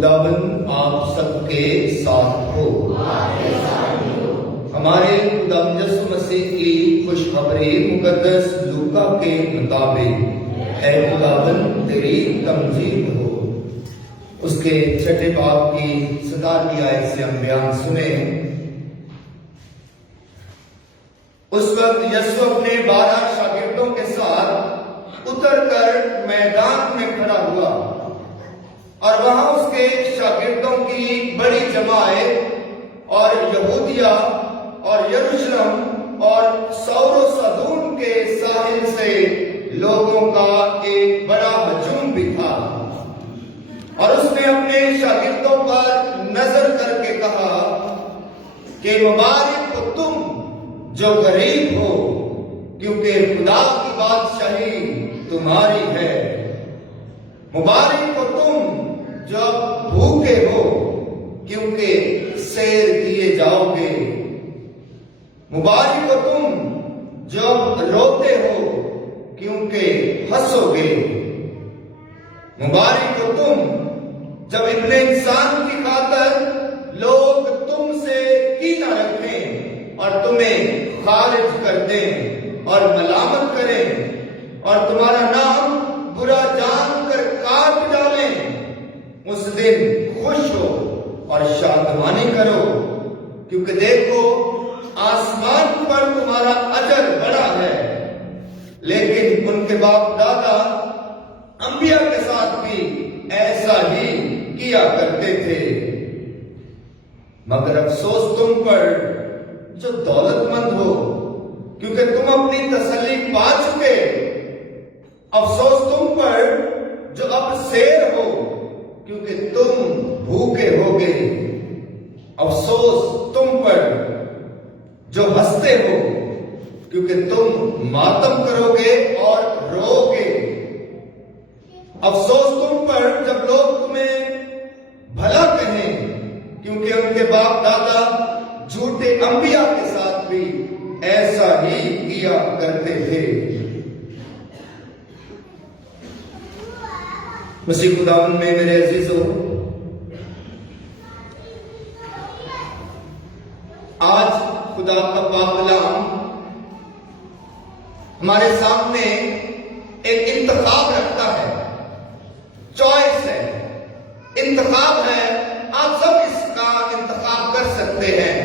خداوند آپ سب کے ساتھ ہو۔ ہمارے خداوند یسوع مسیح کی خوشخبری مقدس لوکا کے مطابق اے خداوند تیری تمجید ہو۔ اس کے چھٹے باب کی 17ویں آیت سے ہم بیان سنیں۔ اس وقت یسوع اپنے 12 شاگردوں کے ساتھ اتر کر میدان میں کھڑا ہوا اور وہاں اس کے شاگردوں کی بڑی جماعت اور یہودیہ اور یروشلم اور سور و صدون کے ساحل سے لوگوں کا ایک بڑا ہجوم بھی تھا، اور اس نے اپنے شاگردوں پر نظر کر کے کہا کہ مبارک ہو تم جو غریب ہو، کیونکہ خدا کی بادشاہی تمہاری ہے۔ مبارک ہو تم جو بھوکے ہو، کیونکہ سیر کیے جاؤ گے۔ مبارک ہو تم جو روتے ہو، کیونکہ ہنسو گے۔ مبارک ہو تم جب ابن انسان کی خاطر لوگ تم سے کینہ رکھیں اور تمہیں خارج کر دیں اور ملامت کریں اور تمہارا نام برا جان کر کاٹ ڈالیں۔ اس دن خوش ہو اور شادمانی کرو، کیونکہ دیکھو آسمان پر تمہارا اجر بڑا ہے۔ لیکن ان کے باپ دادا انبیاء کے ساتھ بھی ایسا ہی کیا کرتے تھے۔ مگر افسوس تم پر جو دولت مند ہو، کیونکہ تم اپنی تسلی پا چکے۔ افسوس تم پر جو اب سیر ہو، کیونکہ تم بھوکے ہوگے۔ افسوس تم پر جو ہنستے ہو، کیونکہ تم ماتم کرو گے اور رو گے۔ افسوس تم پر جب لوگ تمہیں بھلا کہیں، کیونکہ ان کے باپ دادا جھوٹے انبیاء کے ساتھ بھی ایسا ہی کیا کرتے تھے۔ مسیح خداوند میں میرے عزیزو، آج خدا کا پاک کلام ہمارے سامنے ایک انتخاب رکھتا ہے، چوائس ہے، انتخاب ہے۔ آپ سب اس کا انتخاب کر سکتے ہیں،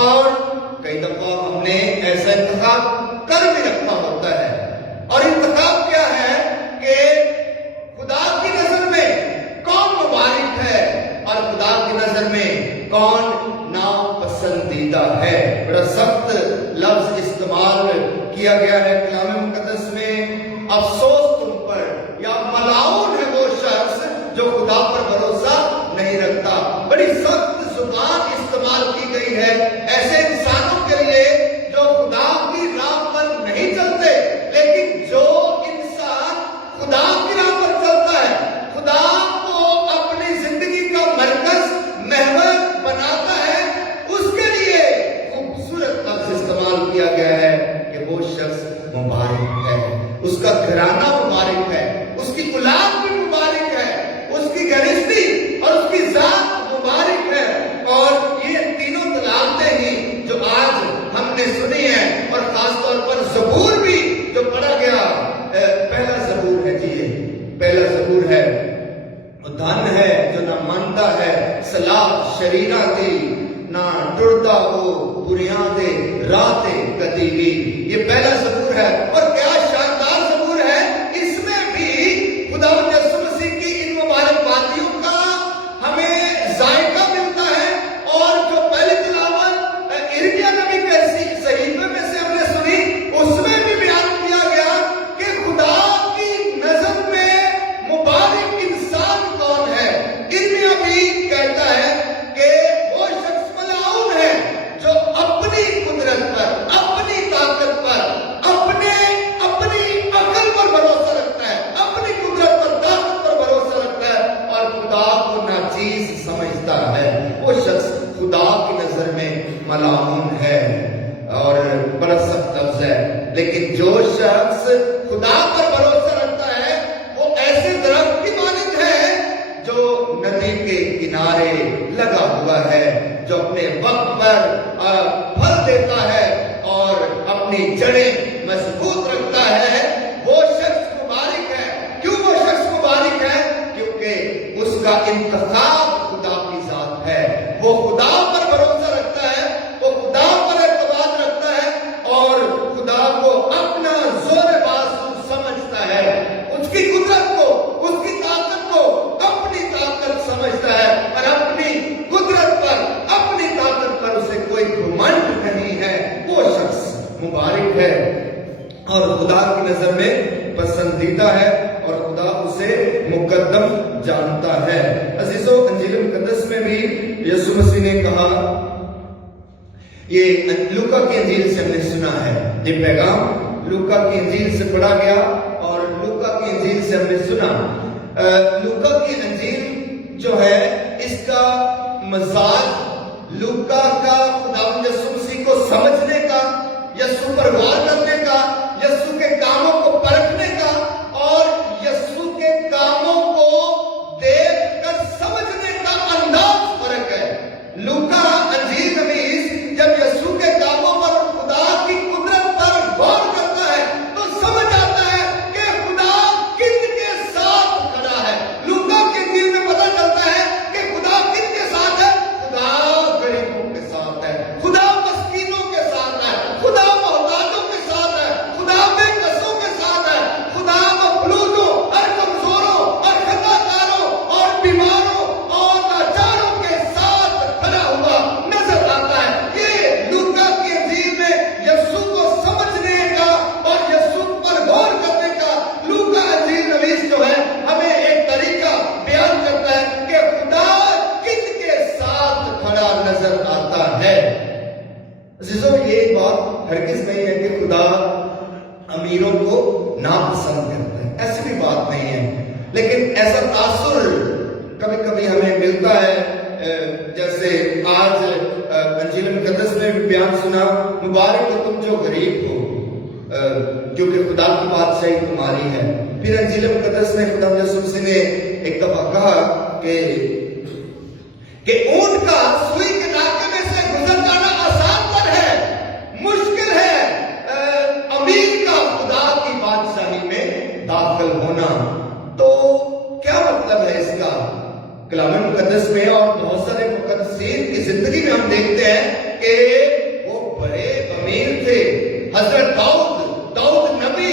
اور کئی دفعہ ہم نے ایسا انتخاب کر بھی رکھا ہوتا ہے۔ اور انتخاب کیا ہے کہ خدا کی نظر میں کون مبارک ہے اور خدا کی نظر میں کون ناپسندیدہ ہے۔ بڑا سخت لفظ استعمال کیا گیا ہے کلام مقدس میں، افسوس تم پر، یا ملعون ہے وہ شخص جو خدا پر بھروسہ نہیں رکھتا۔ بڑی سخت زبان استعمال کی گئی ہے ایسے انسانوں کے لیے جو خدا کی راہ پر نہیں چلتے، لیکن جو انسان خدا کی راہ پر چلتا ہے، خدا کو اپنی زندگی کا مرکز محور بناتا ہے، اس کے لیے خوبصورت لفظ استعمال کیا گیا ہے کہ وہ شخص مبارک ہے، اس کا گھرانہ مبارک ہے، اس کی اولاد بھی مبارک ہے، اس کی گرستی اور اس کی ذات مبارک ہے۔ اور یہ تینوں دلالتیں ہی جو آج ہم نے سنی ہیں، اور خاص طور پر زبور بھی جو پڑھا گیا، پہلا زبور ہے، جی پہلا زبور ہے، دھن ہے جو نہ مانتا ہے صلاح شریرہ دی، نہ ٹرتا ہو بریاں دے راتے کدی بھی۔ یہ پہلا زبور ہے، اور کیا شاندار زبور ہے۔ اس میں بھی خداوند یسوع مسیح کی ان مبارک باتیوں کا ہمیں ذائقہ ملتا ہے۔ اور جو پہلی تلاوت ارمیا نبی کے صحیفے میں سے ہم نے سنی، اس میں بھی بیان کیا گیا کہ خدا کی نظر میں مبارک انسان کون ہے۔ ارمیا بھی کہتا ہے کہ وہ شخص ملعون ہے جو اپنی قدرت پر، اپنی طاقت پر، اپنی عقل پر بھروسہ رکھتا ہے، اپنی قدرت پر، طاقت پر بھروسہ رکھتا ہے اور خدا کو ناچیز سمجھتا ہے۔ وہ شخص خدا کی نظر میں ملعون ہے، اور بڑا سخت لفظ ہے۔ لیکن جو شخص خدا پر بھروسہ رکھتا ہے، وہ ایسے درخت کی مانند ہے جو ندی ندی کے کنارے لگا ہوا ہے، جو اپنے وقت پر پھل دیتا ہے اور اپنی جڑیں مضبوط رکھتا ہے، وہ شخص مبارک ہے۔ کیوں وہ شخص مبارک ہے؟ کیونکہ اس کا انتخاب خدا کی ذات ہے، وہ خدا پر بھروسہ رکھتا ہے، وہ خدا پر اعتماد رکھتا ہے اور خدا کو اپنا زور باز سمجھتا ہے، اس کی قدرت کو، اس کی طاقت کو اپنی طاقت سمجھتا ہے، اور اپنی قدرت پر، اپنی طاقت پر اسے کوئی گھمنڈ نہیں ہے۔ وہ شخص مبارک ہے اور خدا کی نظر میں پسندیدہ ہے اور خدا اسے مقدم جانتا ہے۔ عزیزو، انجیل مقدس میں بھی یسوع مسیح نے کہا، یہ لوکا کی انجیل سے ہم نے سنا ہے، یہ پیغام لوکا کی انجیل سے پڑھا گیا اور لوکا کی انجیل سے ہم نے سنا۔ لوکا کی انجیل جو ہے، اس کا مزاج لوکا کا خدا یسوع مسیح کو سمجھنے کا، یسوع پر غور کرنے کا، یسوع کے کاموں کو پرکھنے کا اور یسوع کے کاموں کو دیکھ کر سمجھنے کا انداز فرق ہے۔ لوکا انجیل نویس جب یسوع کے کاموں پر، خدا کی قدرت پر غور کرتا ہے تو سمجھ آتا ہے کہ خدا کن کے ساتھ کھڑا ہے۔ لوکا کے انجیل میں پتہ چلتا ہے کہ خدا کن کے ساتھ ہے؟ خدا غریبوں کے ساتھ ہے، خدا مسکینوں کے ساتھ ہے، خدا محتاجوں کے ساتھ ہے، خدا بے کسوں کے ساتھ ہے، خدا مفلوجوں اور کمزوروں اور خطا کاروں اور بیماروں اور لاچاروں کے ساتھ کھڑا ہوا نظر آتا ہے۔ یہ لوکا کی انجیل میں یسوع کو سمجھنے کا اور یسوع پر غور کرنے کا لوکا انجیل نویس جو ہے ہمیں ایک طریقہ بیان کرتا ہے کہ خدا کن کے ساتھ کھڑا نظر آتا ہے۔ عزیزو، یہ بات ہرگز نہیں ہے کہ خدا امیروں کو ناپسند کرتا ہے، ایسی بھی بات نہیں ہے، لیکن ایسا تاثر کبھی کبھی ہمیں ملتا ہے، جیسے آج انجیل مقدس میں بھی بیان سنا، مبارک ہو تم جو غریب ہو کیونکہ خدا کی بادشاہی تمہاری ہے۔ پھر انجیل مقدس میں خدا یسوع مسیح نے ایک دفعہ کہا کہ اونٹ کا سوئی کے ناکے میں سے گزر جانا آسان تر ہے، مشکل ہے امیر کا خدا کی بادشاہی میں داخل ہونا۔ تو کیا مطلب ہے اس کا؟ کلام مقدس میں اور بہت سارے مقدسین کی زندگی میں ہم دیکھتے ہیں کہ وہ بڑے امیر تھے۔ حضرت داؤد نبی،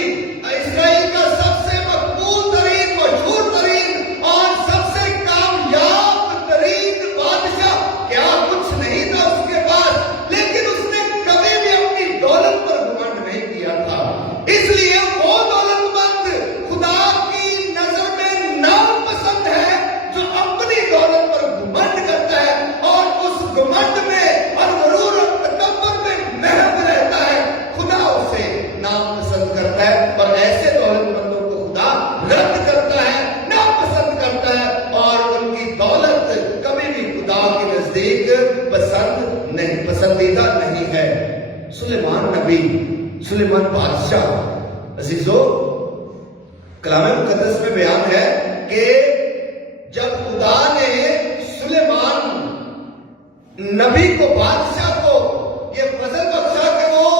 اسرائیل کا سب سے مقبول ترین، مشہور ترین اور سب سے کامیاب ترین بادشاہ، کیا کچھ نہیں تھا اس کے پاس، لیکن اس نے کبھی بھی اپنی دولت پر گھمنڈ نہیں کیا تھا۔ اس لیے وہ دولت مند خدا کی نظر میں ناپسند ہے جو اپنی دولت پر گھمنڈ کرتا ہے اور اس گھمنڈ میں اور غرور اور تکبر میں محو رہتا ہے۔ خدا اسے ناپسند کرتا ہے اور ایسے دولت مندوں کو خدا رد کرتا ہے، ناپسند کرتا ہے، اور ان کی دولت کبھی بھی خدا کے نزدیک پسندیدہ نہیں ہے۔ سلیمان نبی، سلیمان بادشاہ، عزیزو، کلام مقدس میں بیان ہے کہ جب خدا نے سلیمان نبی کو، بادشاہ کو یہ فضل بخشا کہ وہ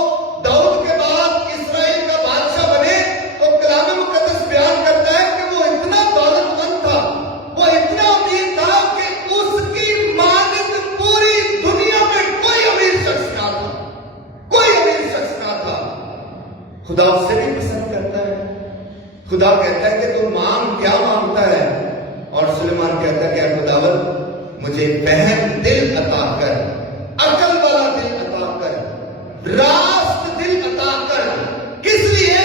داؤد کے بعد اسرائیل کا بادشاہ بنے، تو کلام مقدس بیان کرتا ہے کہ وہ اتنا دولت مند تھا، وہ اتنا امیر تھا کہ اس کی مانند پوری دنیا میں کوئی امیر شخص نہ تھا، کوئی امیر شخص نہ تھا۔ خدا اسے بھی پسند کرتا ہے۔ خدا کہتا ہے کہ تو مانگ، کیا مانگتا ہے؟ اور سلیمان کہتا ہے کہ خداوند مجھے فہم دل عطا کر، عقل والا دل عطا کر، راست دل عطا کر۔ کس لیے؟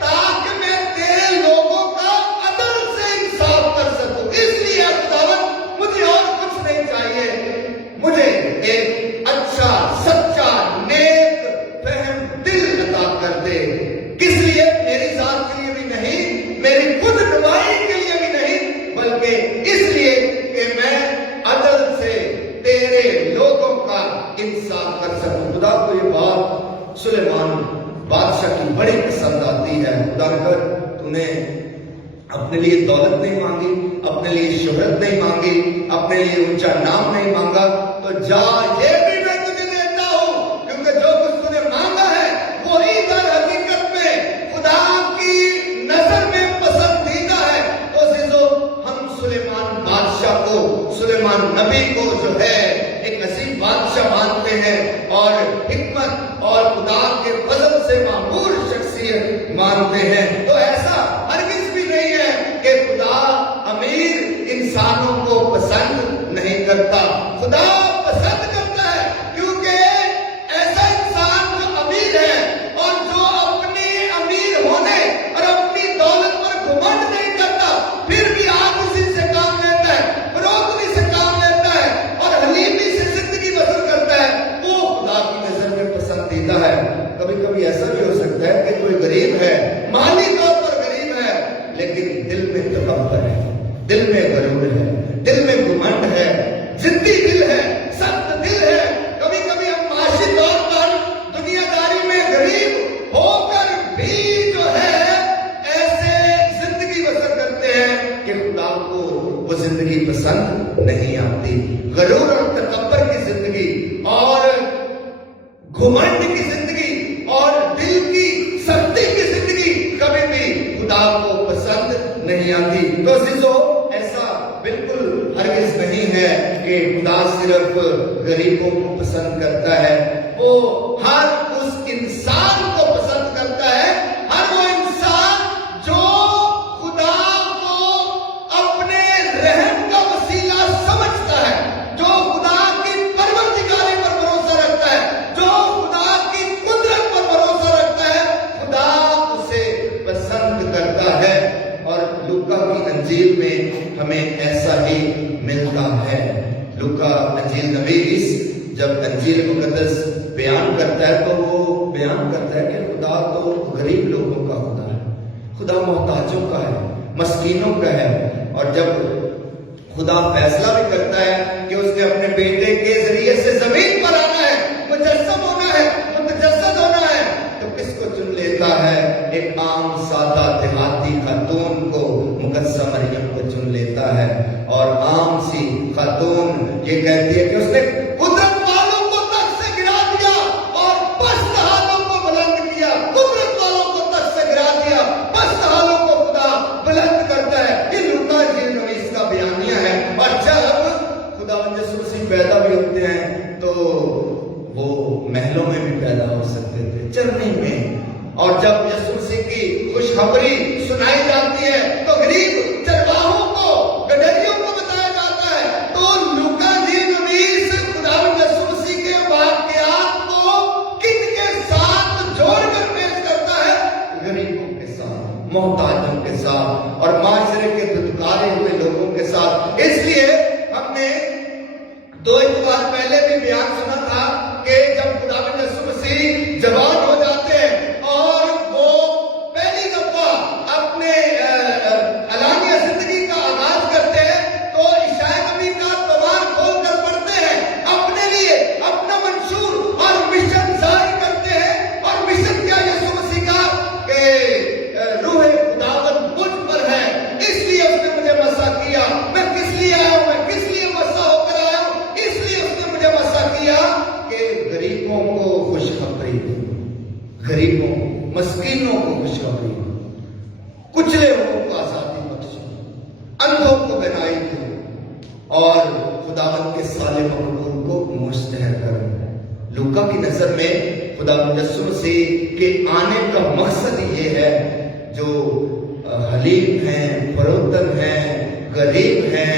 تاکہ میں تیرے لوگوں کا عدل سے انصاف کر سکوں۔ اس لیے خداوند مجھے اور کچھ نہیں چاہیے، مجھے ایک اچھا، سچا، نیک فہم دل عطا کر دے۔ کس لیے؟ میری ذات کے لیے بھی نہیں، میری خود نمائی کے لیے بھی نہیں، بلکہ اس لیے کہ میں عدل سے تیرے لوگوں کا انصاف کر سکوں۔ خدا کو یہ بات سلیمان بادشاہ کی بڑی پسند آتی ہے۔ خدا نے کہا تو نے اپنے لیے دولت نہیں مانگی، اپنے لیے شہرت نہیں مانگی، اپنے لیے اونچا نام نہیں مانگا، تو جا یہ بھی میں تجھے دیتا ہوں، کیونکہ جو کچھ تجھے مانگا ہے وہی در حقیقت میں خدا کی نظر میں پسندیدہ ہے۔ تو عزیزو، ہم سلیمان بادشاہ کو، سلیمان نبی کو جو ہے ایک عظیم بادشاہ مانتے ہیں اور حکمت اور خدا کے فضل سے معمور شخصیت مانتے ہیں۔ تو ایسا ہرگز بھی نہیں ہے کہ خدا امیر انسانوں کو پسند نہیں کرتا، خدا پسند کرتا ہے، کیونکہ ایسا انسان جو امیر ہے اور جو اپنے امیر ہونے اور اپنی دولت پر گھمنڈ نہیں کرتا، پھر بھی عاجزی سے کام لیتا ہے، فروتنی سے کام لیتا ہے اور حلیمی سے زندگی بسر کرتا ہے، وہ خدا کی نظر میں پسندیدہ ہے۔ کبھی کبھی ایسا بھی ہو سکتا ہے کہ کوئی غریب ہے، مالی طور پر غریب ہے، لیکن دل میں تکبر ہے، دل میں غرور ہے، دل میں گھمنڈ ہے، ضدی دل ہے، سخت دل ہے۔ کبھی کبھی ہم معاشی طور پر دنیا داری میں غریب ہو کر بھی جو ہے ایسے زندگی بسر کرتے ہیں کہ خدا کو وہ زندگی پسند نہیں آتی۔ غرور اور تکبر کی زندگی اور گھمنڈ کی زندگی اور دل کی سختی کی زندگی کبھی بھی خدا کو پسند نہیں آتی۔ تو عزیزو، ایسا بالکل ہرگز نہیں ہے کہ خدا صرف غریبوں کو پسند کرتا ہے، وہ ہر اس انسان کو پسند کرتا ہے، ہر وہ انسان جو خدا کو اپنے رحم کا وسیلہ سمجھتا ہے، جو خدا کی پروردگاری پر بھروسہ رکھتا ہے، جو خدا کی قدرت پر بھروسہ رکھتا ہے، خدا اسے پسند کرتا ہے۔ اور لوکا کی انجیل میں ہمیں ایسا ہی ملتا ہے۔ لوکا انجیل نویس جب انجیل مقدس بیان کرتا ہے تو وہ بیان کرتا ہے کہ خدا تو غریب لوگوں کا خدا ہے، خدا محتاجوں کا ہے، مسکینوں کا ہے۔ اور جب خدا فیصلہ بھی کرتا ہے کہ اس نے اپنے بیٹے کے ذریعے سے زمین پر آنا ہے، مجسم ہونا ہے، متجسد ہونا ہے، تو کس کو چن لیتا ہے؟ ایک عام سادہ دیہاتی خاتون کو، مقدسہ مریم کو چن لیتا ہے۔ اور عام سی خاتون یہ کہتی ہے کہ اس نے قدرت والوں کو تخت سے گرا دیا اور پست حالوں کو بلند کیا، قدرت والوں کو تخت سے گرا دیا، پست حالوں کو خدا بلند کرتا ہے۔ یہ لوکا انجیل نویس کا بیانیہ ہے۔ اور جب خدا یسوع مسیح پیدا بھی ہوتے ہیں تو وہ محلوں میں بھی پیدا ہو سکتے تھے، چرنی میں۔ اور جب یسوع مسیح کی خوشخبری سنائی جاتی ہے تو غریب چرواہوں کو، گڈریوں کو بتایا جاتا ہے۔ تو لوکا انجیل نویس خداوند یسوع مسیح کے واقعات کو کن کے ساتھ جوڑ کر پیش کرتا ہے؟ غریبوں کے ساتھ، محتاجوں کے ساتھ اور معاشرے کے دھتکارے ہوئے لوگوں کے ساتھ۔ اس لیے ہم نے 2 اتوار پہلے بھی بیان سنا تھا کہ جب خداوند یسوع مسیح جوان ہو جاتے ہیں اور وہ پہلی دفعہ اپنے علانیہ زندگی کا آغاز کرتے ہیں تو عیسائی نبی کا تمام کھول کر پڑھتے ہیں، اپنے لیے اپنا منشور اور مشن ظاہر کرتے ہیں۔ اور مشن کیا یسوع مسیح کا؟ کہ روح خداوند مجھ پر ہے، اس لیے اس نے مجھے مسح کیا۔ میں کس لیے آیا ہوں؟ میں کس لیے مسح ہو کر آیا ہوں؟ اس لیے اس نے مجھے مسح کیا کہ غریبوں کو خوشخبری دوں، غریبوں، مسکینوں کو خوشخبری دوں، کچلے ہوئے کو آزادی بخشوں، اندھوں کو بینائی دوں اور خداوند کے صالح مقبول کو مشتہر کروں۔ لوکا کی نظر میں خداوند یسوع مسیح کے آنے کا مقصد یہ ہے، جو حلیم ہیں، فروتن ہیں، غریب ہیں،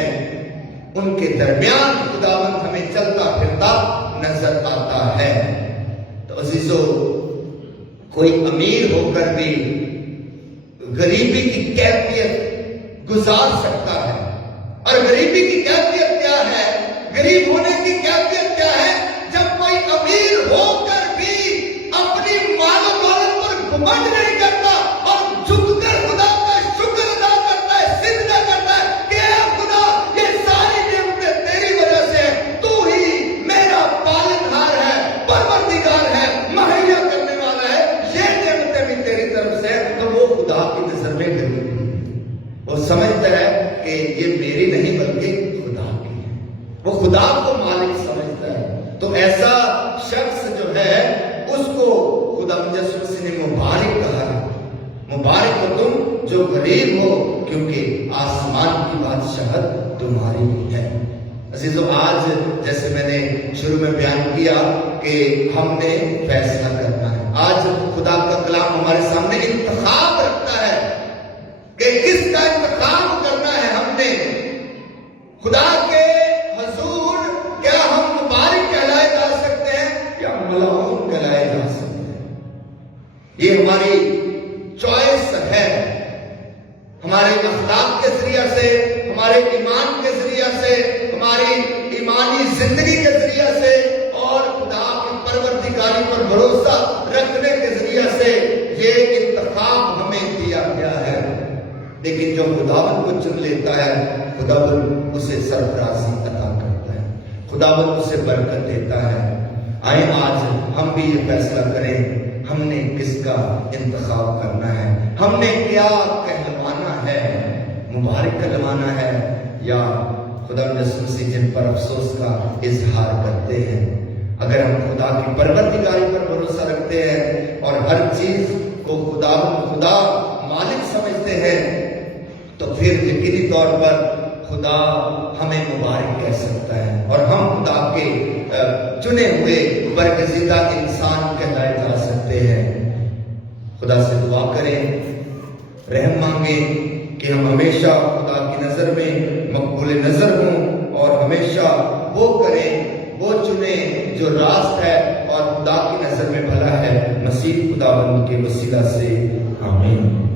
ان کے درمیان خداوند ہمیں چلتا پھرتا نظر آتا ہے۔ تو عزیزو، کوئی امیر ہو کر بھی غریبی کی کیفیت گزار سکتا ہے۔ اور غریبی کی کیفیت کیا ہے؟ غریب ہونے کی کیفیت کیا ہے؟ جب کوئی امیر ہو کر بھی اپنی مال و دولت پر گھمنڈ نہیں کرتا اور جھک کر خدا کا شکر ادا کرتا ہے، سجدہ کرتا ہے کہ اے خدا، یہ ساری نعمتیں تیری وجہ سے، تو ہی میرا پالنہار ہے، پروردگار ہے، مہیا کرنے والا ہے، یہ نعمتیں بھی تیری طرف سے، تو وہ خدا کی نظر میں غریب ہے، خدا کو مالک سمجھتا ہے، تو ایسا شخص جو ہے اس کو خدا یسوع مسیح نے مبارک کہا ہے، مبارک ہو تم جو غریب ہو، کیونکہ آسمان کی بادشاہت تمہاری ہی ہے۔ عزیزو، آج جیسے میں نے شروع میں بیان کیا کہ ہم نے فیصلہ کرنا ہے۔ آج خدا کا کلام ہمارے سامنے انتخاب رکھتا ہے کہ کس کا انتخاب کرنا ہے ہم نے۔ خدا کے حضور کیا ہم مبارک کہلائے جا سکتے ہیں یا ملعون کہلائے جا سکتے ہیں؟ یہ ہماری چوائس ہے، ہمارے اخلاق کے ذریعہ سے، ہمارے ایمان کے ذریعہ سے، ہماری ایمانی زندگی کے ذریعہ سے، اور خدا کی پروردگاری پر بھروسہ رکھنے کے ذریعہ سے یہ انتخاب ہمیں دیا گیا ہے۔ لیکن جو خداوند کو چن لیتا ہے، خداوند اسے سرفرازی عطا کرتا ہے، خداوند اسے برکت دیتا ہے۔ آئیں آج ہم بھی یہ فیصلہ کریں، ہم نے کس کا انتخاب کرنا ہے، ہم نے کیا کہلوانا ہے، مبارک کہلوانا ہے یا خدا یسوع مسیح جن پر افسوس کا اظہار کرتے ہیں۔ اگر ہم خدا کی پروردگاری پر بھروسہ رکھتے ہیں اور ہر چیز کو خدا مالک سمجھتے ہیں، تو پھر یقینی طور پر خدا ہمیں مبارک کہہ سکتا ہے اور ہم خدا کے چنے ہوئے برگزیدہ انسان کہلائے جا سکتے ہیں۔ خدا سے دعا کریں، رحم مانگیں کہ ہم ہمیشہ خدا کی نظر میں مقبول نظر ہوں اور ہمیشہ وہ کریں، وہ چنیں جو راست ہے اور خدا کی نظر میں بھلا ہے۔ مسیح خداوند کے وسیلہ سے آمین۔